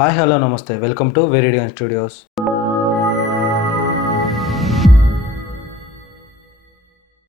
Hi hello నమస్తే welcome to వెరిడియన్ studios.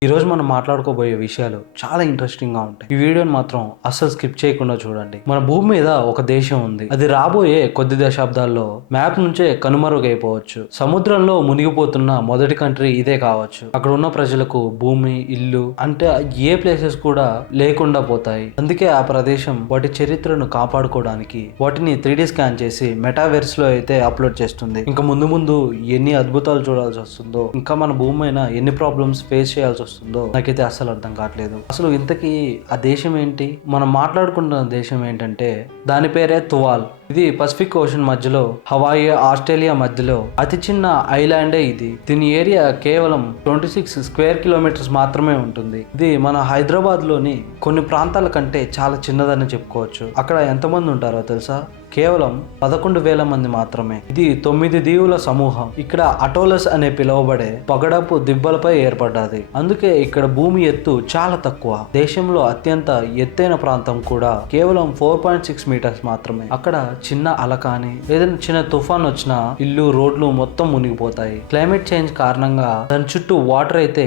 ఈరోజు మనం మాట్లాడుకోబోయే విషయాలు చాలా ఇంట్రెస్టింగ్గా ఉంటాయి. ఈ వీడియోని మాత్రం అస్సలు స్కిప్ చేయకుండా చూడండి. మన భూమి మీద ఒక దేశం ఉంది. అది రాబోయే కొద్ది దశాబ్దాల్లో మ్యాప్ నుంచే కనుమరుగైపోవచ్చు. సముద్రంలో మునిగిపోతున్న మొదటి కంట్రీ ఇదే కావచ్చు. అక్కడ ఉన్న ప్రజలకు భూమి, ఇల్లు అంటే ఏ ప్లేసెస్ కూడా లేకుండా పోతాయి. అందుకే ఆ ప్రదేశం వాటి చరిత్రను కాపాడుకోవడానికి వాటిని 3D స్కాన్ చేసి మెటావర్స్ లో అయితే అప్లోడ్ చేస్తుంది. ఇంకా ముందు ముందు ఎన్ని అద్భుతాలు చూడాల్సి వస్తుందో, ఇంకా మన భూమి అయినా ఎన్ని ప్రాబ్లమ్స్ ఫేస్ చేయాల్సి వస్తుందో నాకైతే అస్సలు అర్థం కావట్లేదు. అసలు ఇంతకీ ఆ దేశం ఏంటి? మనం మాట్లాడుకుంటున్న దేశం ఏంటంటే దాని పేరే తువాల్. ఇది పసిఫిక్ ఓషన్ మధ్యలో, హవాయి, ఆస్ట్రేలియా మధ్యలో అతి చిన్న ఐలాండే ఇది. దీని ఏరియా కేవలం 26 స్క్వేర్ కిలోమీటర్స్ మాత్రమే ఉంటుంది. ఇది మన హైదరాబాద్ లోని కొన్ని ప్రాంతాల కంటే చాలా చిన్నదని చెప్పుకోవచ్చు. అక్కడ ఎంతమంది ఉంటారో తెలుసా? కేవలం 11,000 మంది మాత్రమే. ఇది 9 దీవుల సమూహం. ఇక్కడ అటోలస్ అనే పిలువబడే పగడపు దిబ్బలపై ఏర్పడ్డది. అందుకే ఇక్కడ భూమి ఎత్తు చాలా తక్కువ. దేశంలో అత్యంత ఎత్తైన ప్రాంతం కూడా కేవలం 4.6 మీటర్స్ మాత్రమే. అక్కడ చిన్న అల కానీ ఏదైనా చిన్న తుఫాన్ వచ్చినా ఇల్లు, రోడ్లు మొత్తం మునిగిపోతాయి. క్లైమేట్ చేంజ్ కారణంగా దాని చుట్టూ వాటర్ అయితే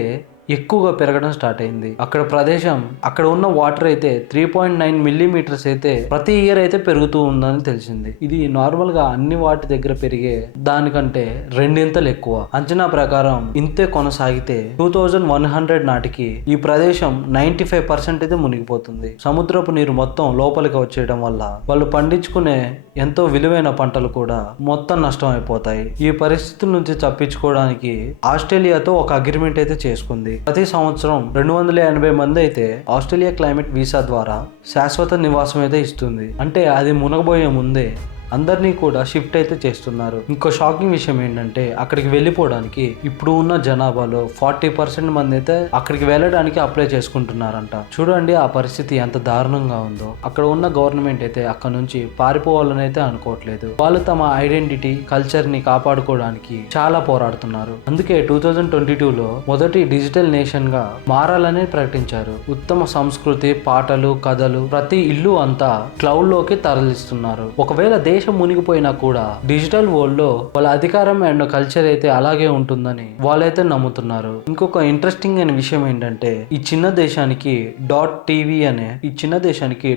ఎక్కువగా పెరగడం స్టార్ట్ అయింది. అక్కడ ఉన్న వాటర్ అయితే 3.9 మిల్లీమీటర్స్ అయితే ప్రతి ఇయర్ అయితే పెరుగుతూ ఉందని తెలిసింది. ఇది నార్మల్ గా అన్ని వాటి దగ్గర పెరిగే దానికంటే రెండింతలు ఎక్కువ. అంచనా ప్రకారం ఇంతే కొనసాగితే 2100 నాటికి ఈ ప్రదేశం 95% అయితే మునిగిపోతుంది. సముద్రపు నీరు మొత్తం లోపలికి వచ్చేయడం వల్ల వాళ్ళు పండించుకునే ఎంతో విలువైన పంటలు కూడా మొత్తం నష్టం అయిపోతాయి. ఈ పరిస్థితుల నుంచి తప్పించుకోవడానికి ఆస్ట్రేలియాతో ఒక అగ్రిమెంట్ అయితే చేసుకుంది. ప్రతి సంవత్సరం 280 మంది అయితే ఆస్ట్రేలియా క్లైమేట్ వీసా ద్వారా శాశ్వత నివాసం అయితే ఇస్తుంది. అంటే అది మునగబోయే ముందే అందరినీ కూడా షిఫ్ట్ అయితే చేస్తున్నారు. ఇంకో షాకింగ్ విషయం ఏంటంటే అక్కడికి వెళ్ళిపోవడానికి ఇప్పుడు ఉన్న జనాభాలో 40% మంది అయితే అక్కడికి వెళ్ళడానికి అప్లై చేసుకుంటున్నారంట. చూడండి ఆ పరిస్థితి ఎంత దారుణంగా ఉందో. అక్కడ ఉన్న గవర్నమెంట్ అయితే అక్కడ నుంచి పారిపోవాలని అయితే అనుకోవట్లేదు. వాళ్ళు తమ ఐడెంటిటీ, కల్చర్ ని కాపాడుకోవడానికి చాలా పోరాడుతున్నారు. అందుకే 2022లో మొదటి డిజిటల్ నేషన్ గా మారాలని ప్రకటించారు. ఉత్తమ సంస్కృతి, పాటలు, కథలు ప్రతి ఇల్లు అంతా క్లౌడ్ లోకి తరలిస్తున్నారు. ఒకవేళ దేశం మునిగిపోయినా కూడా డిజిటల్ వరల్డ్ లో వాళ్ళ అధికారం అండ్ కల్చర్ అయితే అలాగే ఉంటుందని వాళ్ళైతే నమ్ముతున్నారు. ఇంకొక ఇంట్రెస్టింగ్ అయిన విషయం ఏంటంటే ఈ చిన్న దేశానికి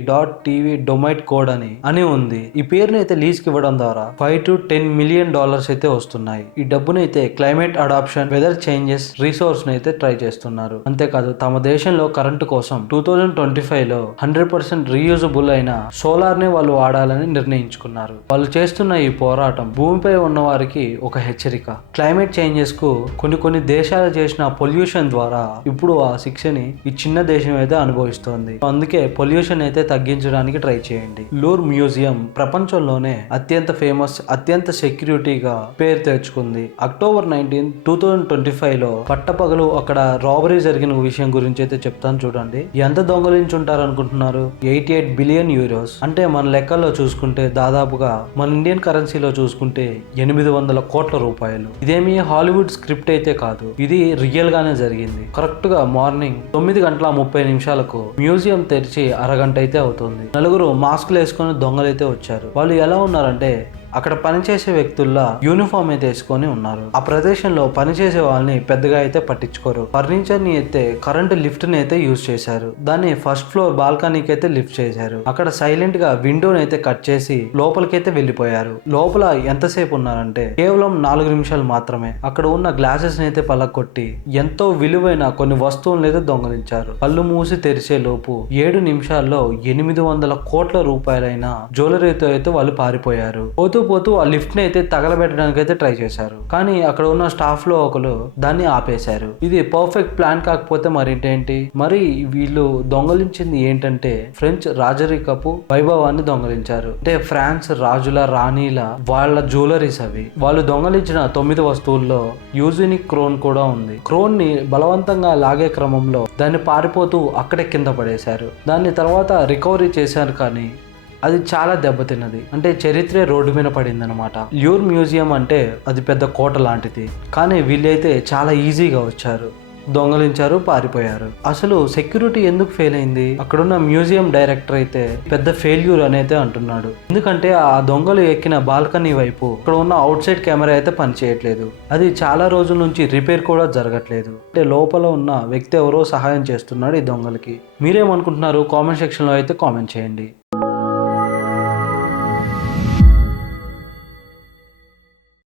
డాట్ టీవీ డొమైట్ కోడ్ అని ఉంది. ఈ పేరుని అయితే లీజ్ కి ఇవ్వడం ద్వారా $5 to 10 మిలియన్ అయితే వస్తున్నాయి. ఈ డబ్బును అయితే climate adaption, weather changes, resource అయితే ట్రై చేస్తున్నారు. అంతేకాదు తమ దేశంలో కరెంటు కోసం 2025లో 100% రీయూజబుల్ అయిన సోలార్ ని వాళ్ళు వాడాలని నిర్ణయించుకున్నారు. వాళ్ళు చేస్తున్న ఈ పోరాటం భూమిపై ఉన్న వారికి ఒక హెచ్చరిక. క్లైమేట్ చేంజెస్ కు కొన్ని దేశాలు చేసిన పొల్యూషన్ ద్వారా ఇప్పుడు ఆ శిక్షని ఈ చిన్న దేశం అయితే అనుభవిస్తోంది. అందుకే పొల్యూషన్ అయితే తగ్గించడానికి ట్రై చేయండి. లూర్ మ్యూజియం ప్రపంచంలోనే అత్యంత ఫేమస్, అత్యంత సెక్యూరిటీగా పేరు తెచ్చుకుంది. October 19, 2025లో పట్టపగలు అక్కడ రాబరీ జరిగిన విషయం గురించి అయితే చెప్తాను చూడండి. ఎంత దొంగలించుంటారు అనుకుంటున్నారు? 88 బిలియన్ యూరోస్. అంటే మన లెక్కల్లో చూసుకుంటే దాదాపుగా మన ఇండియన్ కరెన్సీలో చూసుకుంటే 800 కోట్ల రూపాయలు. ఇదేమీ హాలీవుడ్ స్క్రిప్ట్ అయితే కాదు. ఇది రియల్ గానే జరిగింది. కరెక్ట్ గా మార్నింగ్ 9:30 మ్యూజియం తెరిచి అరగంట అయితే అవుతుంది. నలుగురు మాస్కులు వేసుకొని దొంగలైతే వచ్చారు. వాళ్ళు ఎలా ఉన్నారంటే అక్కడ పనిచేసే వ్యక్తుల్లా యూనిఫామ్ అయితే వేసుకొని ఉన్నారు. ఆ ప్రదేశంలో పనిచేసే వాళ్ళని పెద్దగా అయితే పట్టించుకోరు. ఫర్నిచర్ ని అయితే కరెంట్ లిఫ్ట్ ని అయితే యూజ్ చేశారు. దాన్ని ఫస్ట్ ఫ్లోర్ బాల్కనీకి అయితే లిఫ్ట్ చేశారు. అక్కడ సైలెంట్ గా విండోని అయితే కట్ చేసి లోపలికైతే వెళ్ళిపోయారు. లోపల ఎంతసేపు ఉన్నారంటే కేవలం 4 నిమిషాలు మాత్రమే. అక్కడ ఉన్న గ్లాసెస్ ని అయితే పలగొట్టి ఎంతో విలువైన కొన్ని వస్తువులను అయితే దొంగలించారు. కళ్ళు మూసి తెరిచే లోపు 7 నిమిషాల్లో 800 కోట్ల రూపాయలైన జ్యువెలరీతో అయితే వాళ్ళు పారిపోయారు. పోతూ ఆ లిఫ్ట్ ని అయితే తగలబెట్టడానికి అయితే ట్రై చేశారు. కానీ అక్కడ ఉన్న స్టాఫ్ లో ఒకరు దాన్ని ఆపేశారు. ఇది పర్ఫెక్ట్ ప్లాన్ కాకపోతే మరేంటేంటి? మరి వీళ్ళు దొంగలించింది ఏంటంటే ఫ్రెంచ్ రాజరికపు వైభవాన్ని దొంగలించారు. అంటే ఫ్రాన్స్ రాజుల, రాణీల వాళ్ళ జ్యువెలరీస్ అవి. వాళ్ళు దొంగలించిన 9 వస్తువుల్లో యూజినిక్ క్రోన్ కూడా ఉంది. క్రోన్ ని బలవంతంగా లాగే క్రమంలో దాన్ని పారిపోతూ అక్కడే కింద పడేశారు. దాన్ని తర్వాత రికవరీ చేశారు కానీ అది చాలా దెబ్బతిన్నది. అంటే చరిత్రే రోడ్డు మీద పడింది అనమాట. ల్యూర్ మ్యూజియం అంటే అది పెద్ద కోట లాంటిది. కానీ వీళ్ళైతే చాలా ఈజీగా వచ్చారు. దొంగలించారు, పారిపోయారు. అసలు సెక్యూరిటీ ఎందుకు ఫెయిల్ అయింది? అక్కడున్న మ్యూజియం డైరెక్టర్ అయితే పెద్ద ఫెయిల్యూర్ అనేది అంటున్నాడు. ఎందుకంటే ఆ దొంగలు ఎక్కిన బాల్కనీ వైపు ఇక్కడ ఉన్న అవుట్ సైడ్ కెమెరా అయితే పనిచేయట్లేదు. అది చాలా రోజుల నుంచి రిపేర్ కూడా జరగట్లేదు. అంటే లోపల ఉన్న వ్యక్తి ఎవరో సహాయం చేస్తున్నాడు ఈ దొంగలకి. మీరేమనుకుంటున్నారు? కామెంట్ సెక్షన్లో అయితే కామెంట్ చేయండి.